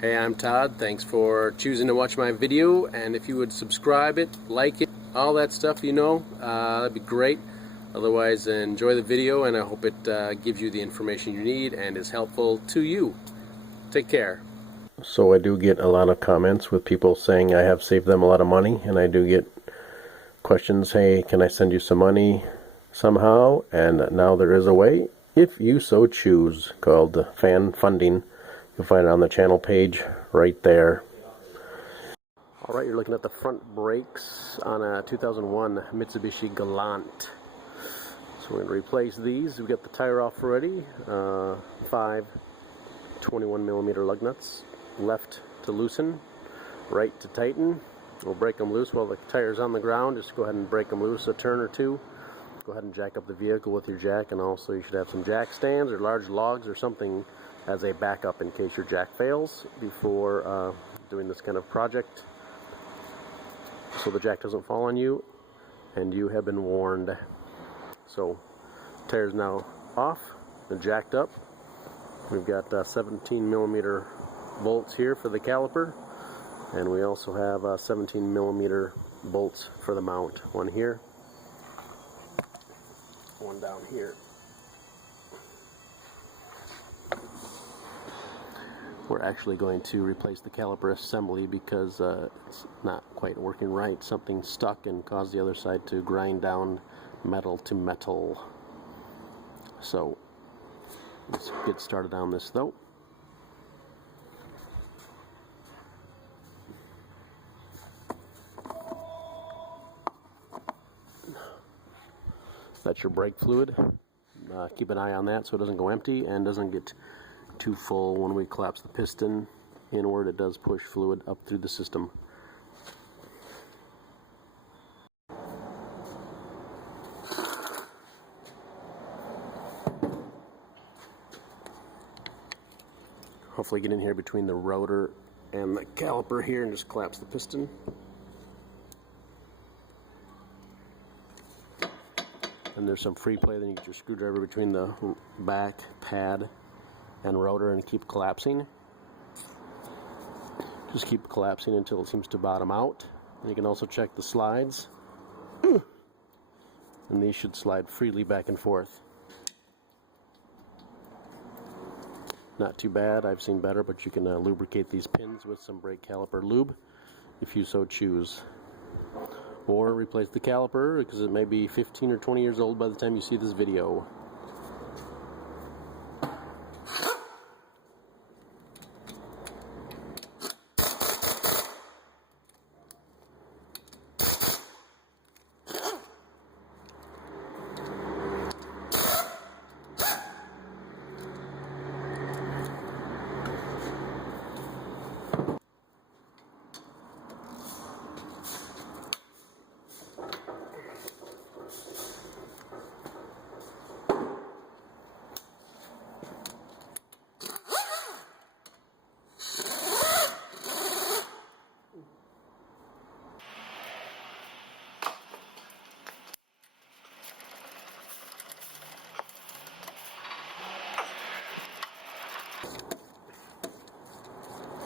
Hey, I'm Todd. Thanks for choosing to watch my video, and if you would subscribe it, like it, all that stuff, that'd be great. Otherwise, enjoy the video, and I hope it gives you the information you need and is helpful to you. Take care. So I do get a lot of comments with people saying I have saved them a lot of money, and I do get questions, hey, can I send you some money somehow? And now there is a way, if you so choose, called fan funding. You'll find it on the channel page right there. Alright, you're looking at the front brakes on a 2001 Mitsubishi Galant. So we're going to replace these. We've got the tire off already. 5 21mm lug nuts. Left to loosen, right to tighten. We'll break them loose while the tire's on the ground. Just go ahead and break them loose a turn or two. Go ahead and jack up the vehicle with your jack, and also you should have some jack stands or large logs or something as a backup in case your jack fails before doing this kind of project, so the jack doesn't fall on you and you have been warned. So tire's now off and jacked up. We've got 17mm bolts here for the caliper, and we also have 17mm bolts for the mount. One here, one down here. We're actually going to replace the caliper assembly because it's not quite working right. Something stuck and caused the other side to grind down metal to metal. So let's get started on this though. That's your brake fluid. Keep an eye on that so it doesn't go empty and doesn't get too full. When we collapse the piston inward, it does push fluid up through the system. Hopefully get in here between the rotor and the caliper here and just collapse the piston. And there's some free play, then you get your screwdriver between the back pad and rotor and keep collapsing. Just keep collapsing until it seems to bottom out. And you can also check the slides, and these should slide freely back and forth. Not too bad, I've seen better, but you can lubricate these pins with some brake caliper lube if you so choose. Or replace the caliper because it may be 15 or 20 years old by the time you see this video.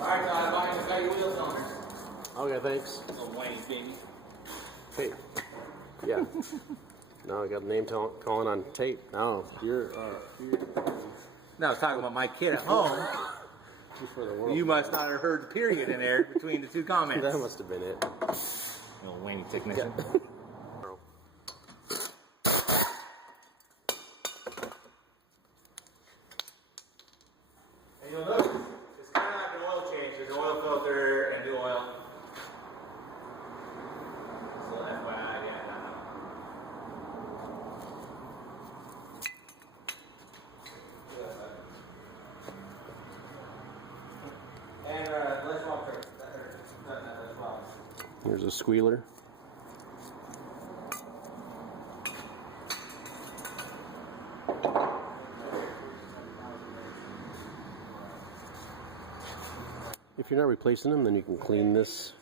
Alright, I got your wheels on there. Okay, thanks. Little whiny baby. Hey, yeah. Now I got a name calling on tape. Now you're. No, I was talking about my kid at home. For the world. You must not have heard the period in there between the two comments. That must have been it. Little whiny technician. Yeah. And you'll notice, it's kind of like an oil change. There's an oil filter and new oil. So FYI, yeah, and let's walk through. Here's a squealer. If you're not replacing them, then you can clean this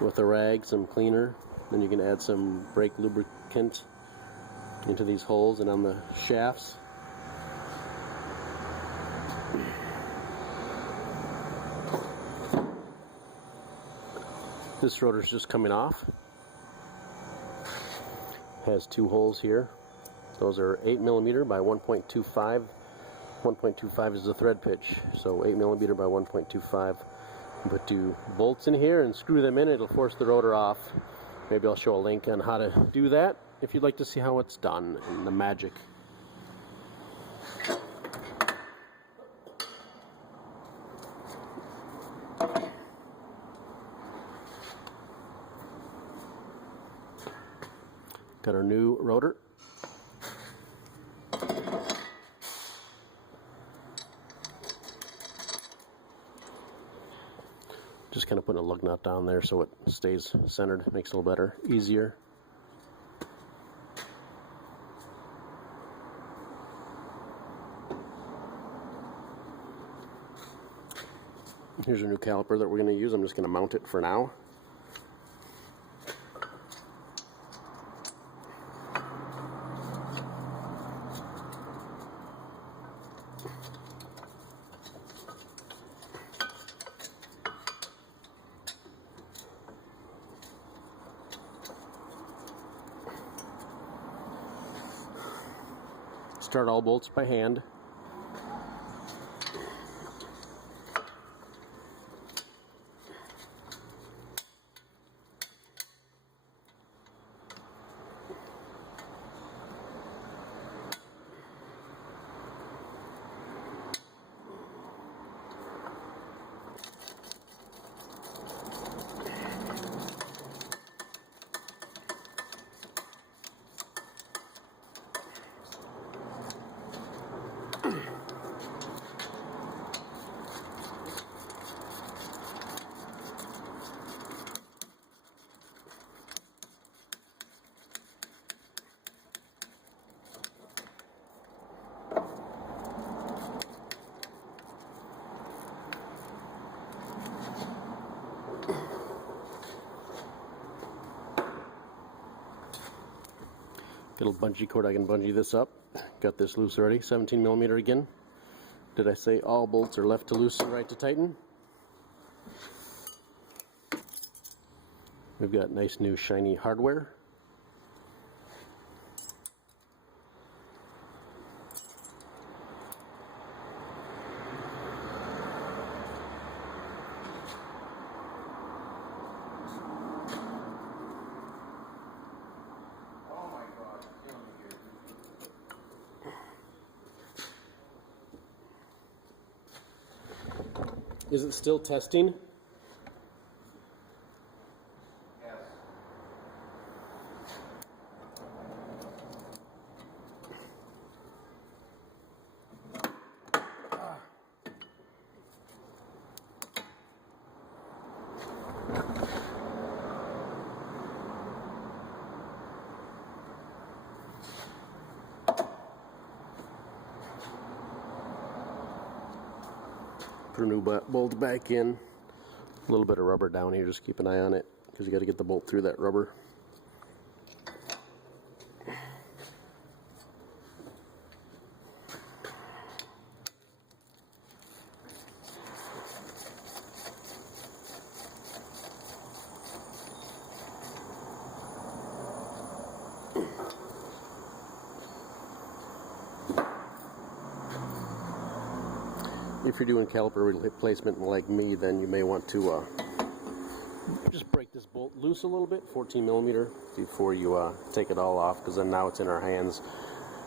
with a rag, some cleaner. Then you can add some brake lubricant into these holes and on the shafts. This rotor's just coming off. Has two holes here. Those are 8mm by 1.25. 1.25 is the thread pitch, so 8mm by 1.25. Put two bolts in here and screw them in. It'll force the rotor off. Maybe I'll show a link on how to do that if you'd like to see how it's done and the magic. Got our new rotor. Just kind of putting a lug nut down there so it stays centered, makes it a little better, easier. Here's our new caliper that we're going to use. I'm just going to mount it for now. Start all bolts by hand. Get a little bungee cord, I can bungee this up. Got this loose already, 17mm again. Did I say all bolts are left to loosen, right to tighten? We've got nice new shiny hardware. Is it still testing? Yes. Put a new bolt back in. A little bit of rubber down here, just keep an eye on it because you got to get the bolt through that rubber. If you're doing caliper replacement like me, then you may want to just break this bolt loose a little bit, 14mm, before you take it all off, because then now it's in our hands.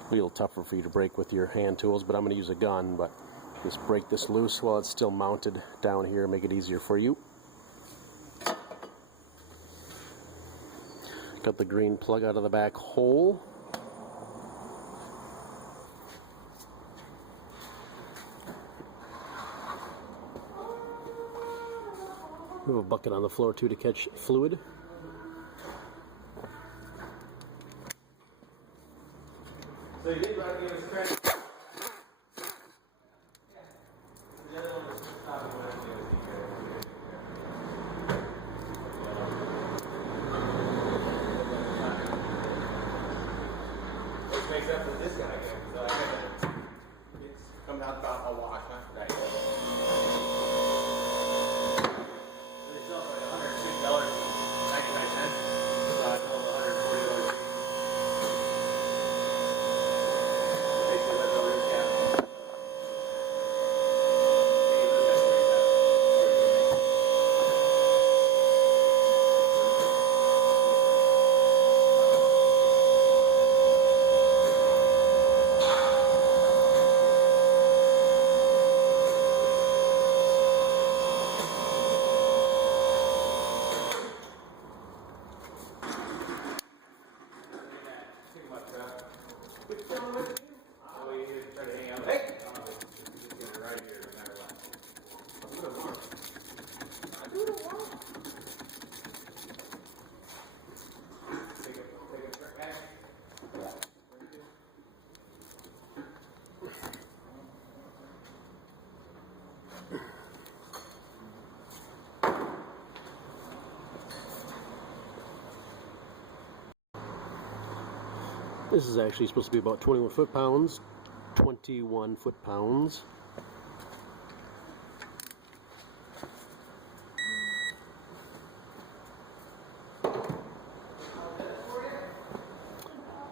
It'll be a little tougher for you to break with your hand tools, but I'm going to use a gun. But just break this loose while it's still mounted down here, make it easier for you. Got the green plug out of the back hole. We have a bucket on the floor too to catch fluid. So you did go out and give us credit. Yeah. The other one was probably what I did with which makes up for this guy again. So I got it's coming out about a wash, not today. So they sell for $106. This is actually supposed to be about 21 foot-pounds. 21 foot-pounds.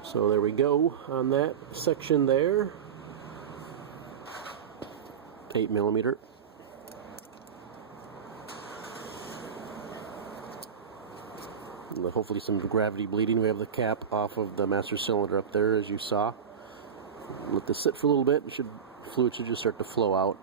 So there we go on that section there. 8mm. Hopefully some gravity bleeding. We have the cap off of the master cylinder up there, as you saw. Let this sit for a little bit. Fluid should just start to flow out.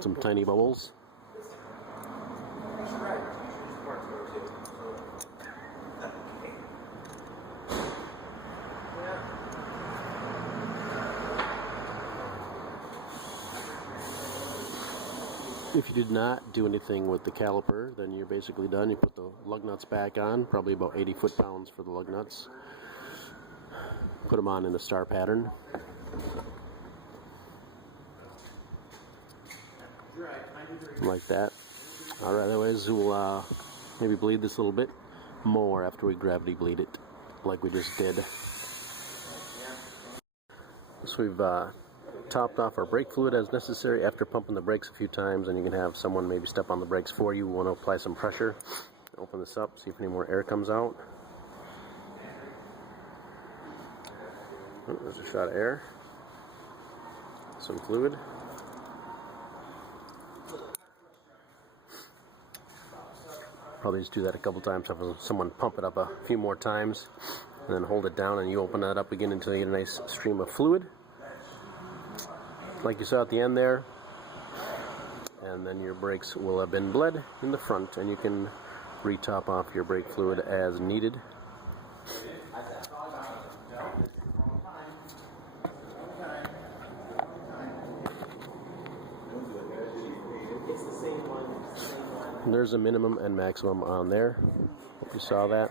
Some tiny bubbles. If you did not do anything with the caliper, then you're basically done. You put the lug nuts back on, probably about 80 foot-pounds for the lug nuts. Put them on in a star pattern. Like that. Alright, otherwise we'll maybe bleed this a little bit more after we gravity bleed it, like we just did. So we've topped off our brake fluid as necessary after pumping the brakes a few times, and you can have someone maybe step on the brakes for you. We want to apply some pressure. Open this up, see if any more air comes out. Oh, there's a shot of air. Some fluid. Probably just do that a couple times, have someone pump it up a few more times, and then hold it down, and you open that up again until you get a nice stream of fluid. Like you saw at the end there, and then your brakes will have been bled in the front, and you can re-top off your brake fluid as needed. There's a minimum and maximum on there. Hope you saw that.